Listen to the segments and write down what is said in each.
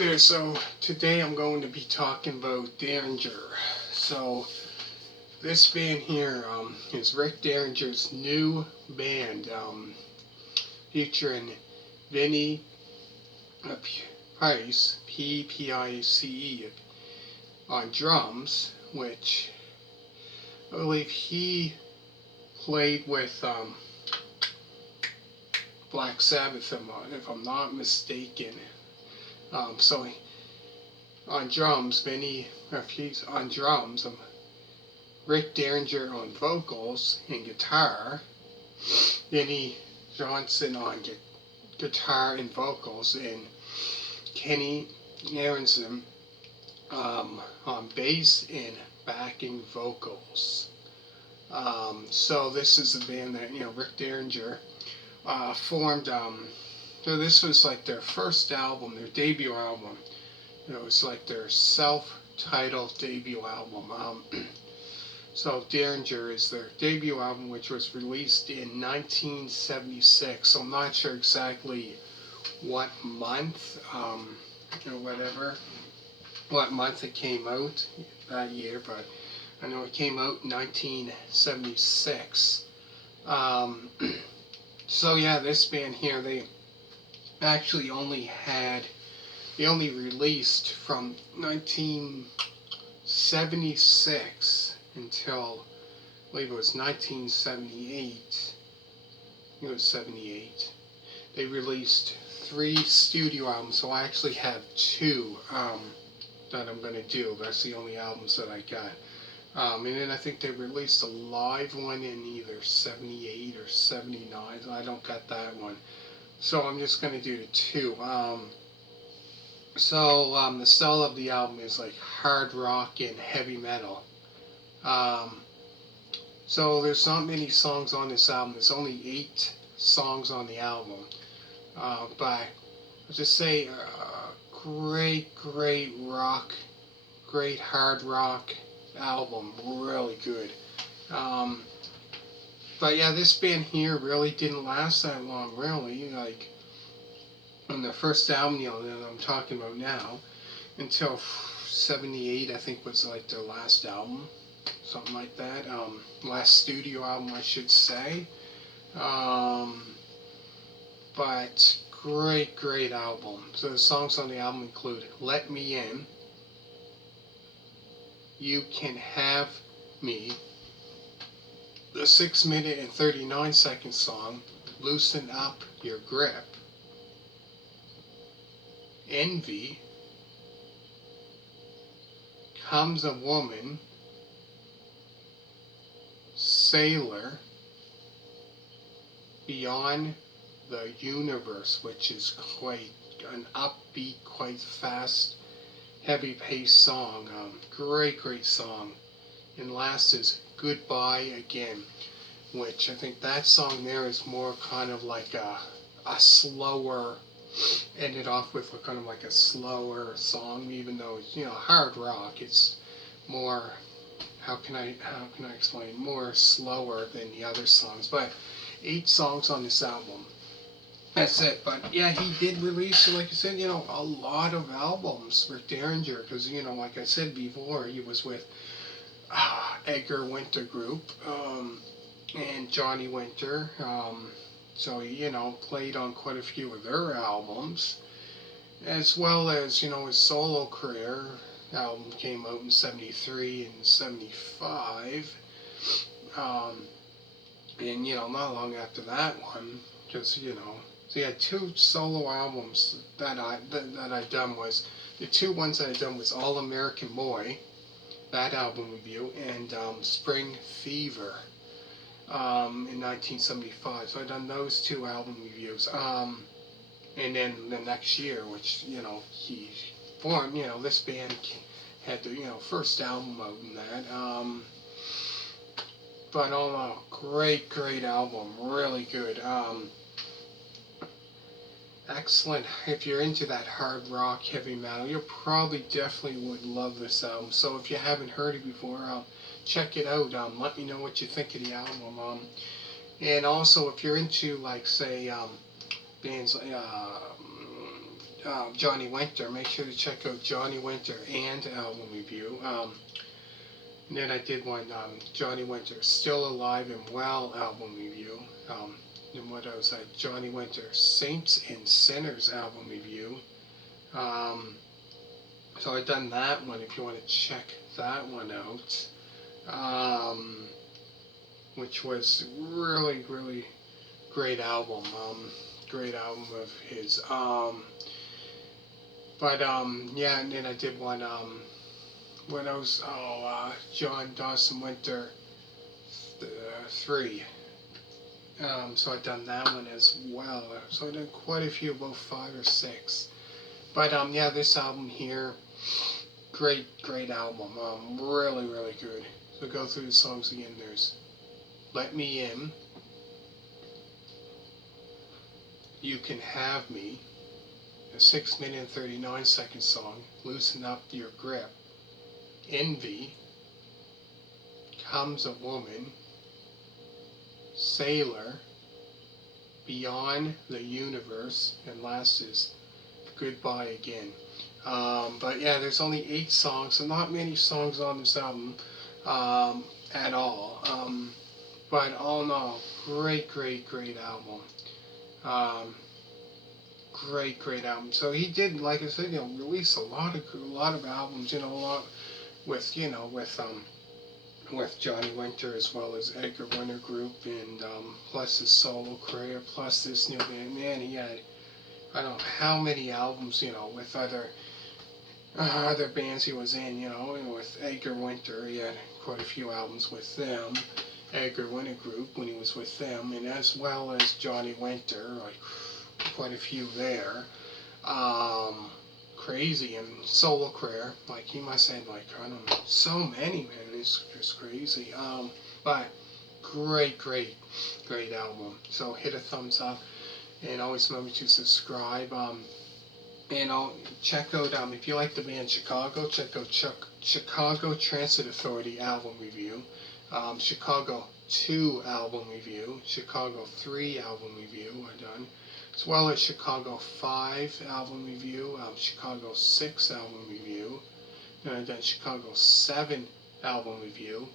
there, so today I'm going to be talking about Derringer. So this band here is Rick Derringer's new band, featuring Vinny Price, P-P-I-C-E, on drums, which I believe he played with Black Sabbath, if I'm not mistaken. So on drums, Vinny Price on drums, Rick Derringer on vocals and guitar, Vinny Johnson on guitar and vocals, and Kenny Aronson on bass and backing vocals. So this is the band that Rick Derringer formed. So this was like their first album, their debut album. It was like their self-titled debut album. So Derringer is their debut album, which was released in 1976. So I'm not sure exactly what month, what month it came out that year, but I know it came out in 1976. So yeah, this band here, they only released from 1976 until, I believe it was 1978. I think it was 78. They released 3 studio albums, so I actually have 2 that I'm going to do. That's the only albums that I got. And then I think they released a live one in either 78 or 79. I don't got that one. So I'm just going to do the 2. The style of the album is like hard rock and heavy metal. So there's not many songs on this album. There's only 8 songs on the album. But I'll just say great rock, great hard rock album. Really good. But yeah, this band here really didn't last that long, really. Like, on their first album, that I'm talking about now, until 78, I think, was like their last album. Something like that. Last studio album, I should say. But great album. So the songs on the album include Let Me In, You Can Have Me, the 6-minute and 39-second song, Loosen Up Your Grip, Envy, Comes a Woman, Sailor, Beyond the Universe, which is quite an upbeat, quite fast, heavy-paced song. Great song. And last is Goodbye Again, which I think that song there is more kind of like a slower, ended off with kind of like a slower song, even though it's hard rock. It's more, how can I explain, more slower than the other songs. But 8 songs on this album. That's it. But yeah, he did release, like I said, a lot of albums, Rick Derringer, because like I said before, he was with Edgar Winter Group and Johnny Winter. So he, played on quite a few of their albums, as well as, his solo career. Album came out in 73 and 75. And, not long after that one, because, so he had 2 solo albums that I done was, the 2 ones that I done was All American Boy, that album review, and Spring Fever in 1975. So I done those 2 album reviews. And then the next year, which, he formed, this band had the, first album out in that. But all in all, great album, really good. Excellent. If you're into that hard rock, heavy metal, you probably definitely would love this album. So if you haven't heard it before, check it out. Let me know what you think of the album. And also, if you're into, like, say, bands Johnny Winter. Make sure to check out Johnny Winter and album review. And then I did one, Johnny Winter, Still Alive and Well album review. And what else? Johnny Winter, Saints and Sinners album review. So I've done that one if you want to check that one out. Which was really, really great album. Great album of his. Yeah, and then I did one, when I was, John Dawson Winter 3. So I've done that one as well. So I've done quite a few, about 5 or 6. But yeah, this album here, great album. Really, really good. So go through the songs again. There's Let Me In, You Can Have Me, a 6-minute and 39-second song, Loosen Up Your Grip, Envy, Comes a Woman, Sailor, Beyond the Universe, and last is Goodbye Again. But yeah, there's only 8 songs, so not many songs on this album at all. But all in all, great album. Great album. So he did, like I said, release a lot of albums. A lot with with Johnny Winter as well as Edgar Winter Group, and plus his solo career, plus this new band. Man, he had, I don't know how many albums, with other bands he was in, with Edgar Winter. He had quite a few albums with them, Edgar Winter Group when he was with them, and as well as Johnny Winter, like quite a few there. Crazy, and solo career, like he must have like, I don't know, so many, man. It's just crazy. But great album. So hit a thumbs up, and always remember to subscribe. And I'll check out, if you like the band Chicago, check out Chicago Transit Authority album review, Chicago 2 album review, Chicago 3 album review I done, as well as Chicago 5 album review, Chicago 6 album review, and I've done Chicago 7 album review,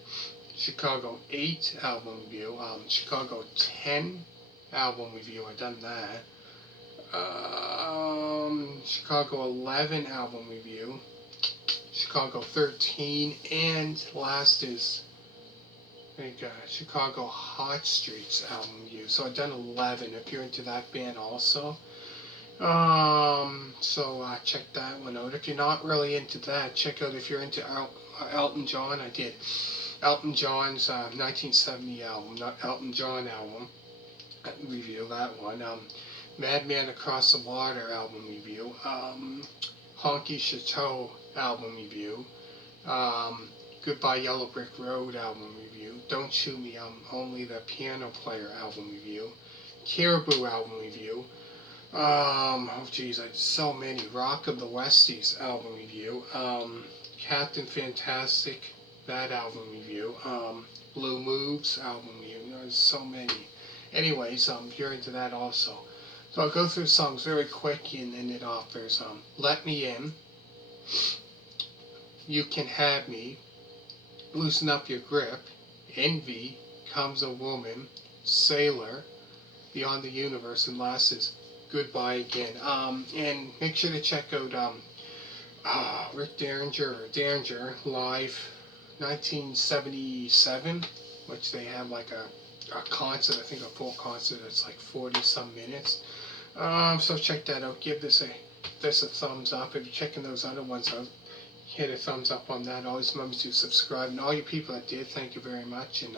Chicago 8 album review, Chicago 10 album review, I've done that. Chicago 11 album review, Chicago 13, and last is Chicago Hot Streets album review. So I've done 11 if you're into that band also. So check that one out. If you're not really into that, check out if you're into Elton John. I did Elton John's 1970 album, not Elton John album review, that one. Madman Across the Water album review, Honky Chateau album review, Goodbye Yellow Brick Road album review, Don't Shoot Me, I'm Only the Piano Player album review, Caribou album review, oh geez, I did so many, Rock of the Westies album review, Captain Fantastic, that album review, Blue Moves album review, there's so many. Anyways, if you're into that also. So I'll go through songs very quick and end it off. There's Let Me In, You Can Have Me, Loosen Up Your Grip, Envy, Comes a Woman, Sailor, Beyond the Universe, and last is Goodbye Again. And make sure to check out Rick Derringer live 1977, which they have like a concert, I think a full concert that's like 40 some minutes. So check that out. Give this a thumbs up. If you're checking those other ones out, hit a thumbs up on that. Always remember to subscribe. And all you people that did, thank you very much. And